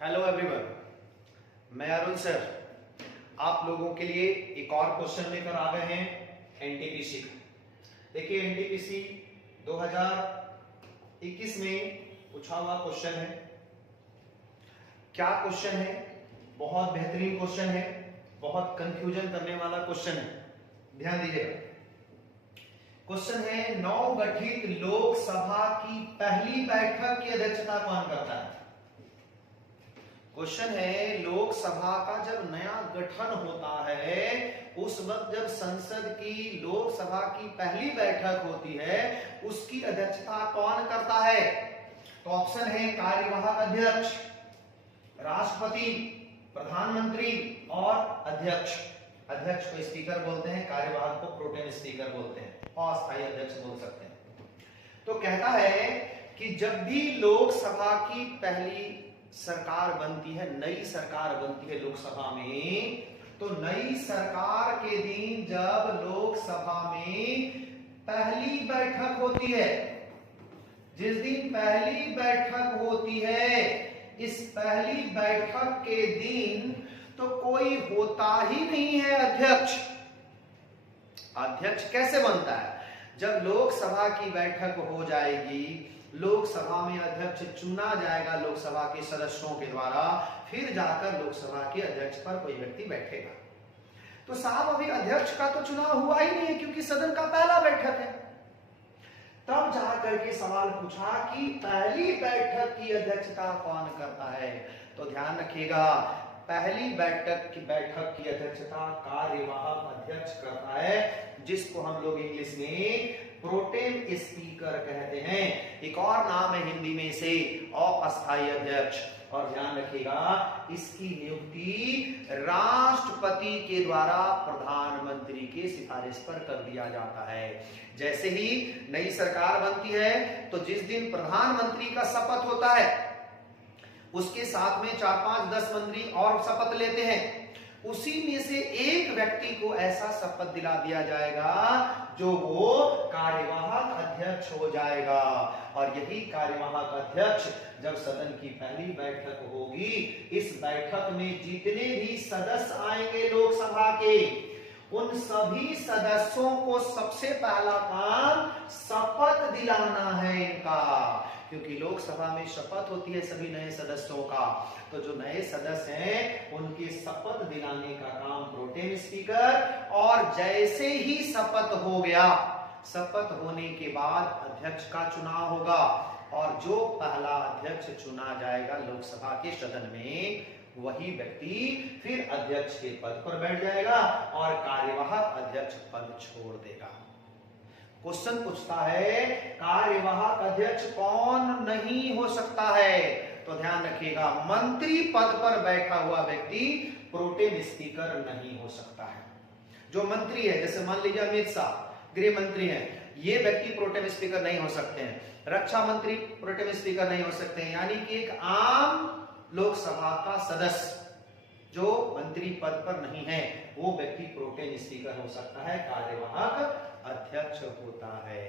Hello everyone, मैं Arun sir आप लोगों के लिए एक और क्वेश्चन लेकर आ गए हैं एनटीपीसी का। देखिए एनटीपीसी 2021 में पूछा हुआ क्वेश्चन है। क्या क्वेश्चन है? बहुत बेहतरीन क्वेश्चन है, बहुत कंफ्यूजन करने वाला क्वेश्चन है। ध्यान दीजिएगा। क्वेश्चन है नवगठित लोकसभा की पहली बैठक की अध्यक्षता कौन करता है? क्वेश्चन है लोकसभा का जब नया गठन होता है उस वक्त जब संसद की लोकसभा की पहली बैठक होती है उसकी अध्यक्षता कौन करता है? तो ऑप्शन है कार्यवाहक अध्यक्ष, राष्ट्रपति, प्रधानमंत्री और अध्यक्ष। अध्यक्ष को स्पीकर बोलते हैं, कार्यवाहक को प्रोटेम स्पीकर बोलते हैं, अस्थायी अध्यक्ष बोल सकते हैं। तो कहता है कि जब भी लोकसभा की पहली सरकार बनती है, नई सरकार बनती है लोकसभा में, तो नई सरकार के दिन जब लोकसभा में पहली बैठक होती है, जिस दिन पहली बैठक होती है, इस पहली बैठक के दिन तो कोई होता ही नहीं है अध्यक्ष। अध्यक्ष कैसे बनता है? जब लोकसभा की बैठक हो जाएगी, लोकसभा में अध्यक्ष चुना जाएगा लोकसभा के सदस्यों के द्वारा, फिर जाकर लोकसभा के अध्यक्ष पर कोई व्यक्ति बैठेगा। तो साहब अभी अध्यक्ष का तो चुनाव हुआ ही नहीं है क्योंकि सदन का पहला बैठक है। तब जाकर के सवाल पूछा कि पहली बैठक की अध्यक्षता कौन करता है? तो ध्यान रखिएगा, पहली बैठक की अध्यक्षता कार्यवाहक अध्यक्ष करता है, जिसको हम लोग इंग्लिश में प्रोटेम स्पीकर कहते हैं। एक और नाम है हिंदी में इसे अस्थायी अध्यक्ष। और ध्यान रखिएगा इसकी नियुक्ति राष्ट्रपति के द्वारा प्रधानमंत्री के सिफारिश पर कर दिया जाता है। जैसे ही नई सरकार बनती है तो जिस दिन प्रधानमंत्री का शपथ होता है उसके साथ में 4, 5, 10 मंत्री और शपथ लेते हैं। उसी में से एक व्यक्ति को ऐसा शपथ दिला दिया जाएगा जो वो कार्यवाहक अध्यक्ष हो जाएगा। और यही कार्यवाहक अध्यक्ष जब सदन की पहली बैठक होगी, इस बैठक में जितने भी सदस्य आएंगे लोकसभा के, उन सभी सदस्यों को सबसे पहला काम शपथ दिलाना है इनका, क्योंकि लोकसभा में शपथ होती है सभी नए सदस्यों का। तो जो नए सदस्य हैं उनके शपथ दिलाने का काम प्रोटेम स्पीकर। और जैसे ही शपथ हो गया, शपथ होने के बाद अध्यक्ष का चुनाव होगा और जो पहला अध्यक्ष चुना जाएगा लोकसभा के सदन में, वही व्यक्ति फिर अध्यक्ष के पद पर बैठ जाएगा और कार्यवाहक अध्यक्ष पद छोड़ देगा। क्वेश्चन पूछता है कार्यवाहक अध्यक्ष कौन नहीं हो सकता है? तो ध्यान रखिएगा, मंत्री पद पर बैठा हुआ व्यक्ति प्रोटेम स्पीकर नहीं हो सकता है। जो मंत्री है, जैसे मान लीजिए अमित शाह गृह मंत्री हैं, ये व्यक्ति प्रोटेम स्पीकर नहीं हो सकते हैं। रक्षा मंत्री प्रोटेम स्पीकर नहीं हो सकते हैं। यानी कि एक आम लोकसभा का सदस्य जो मंत्री पद पर नहीं है, वो व्यक्ति प्रोटेम स्पीकर हो सकता है, कार्यवाहक अध्यक्ष होता है।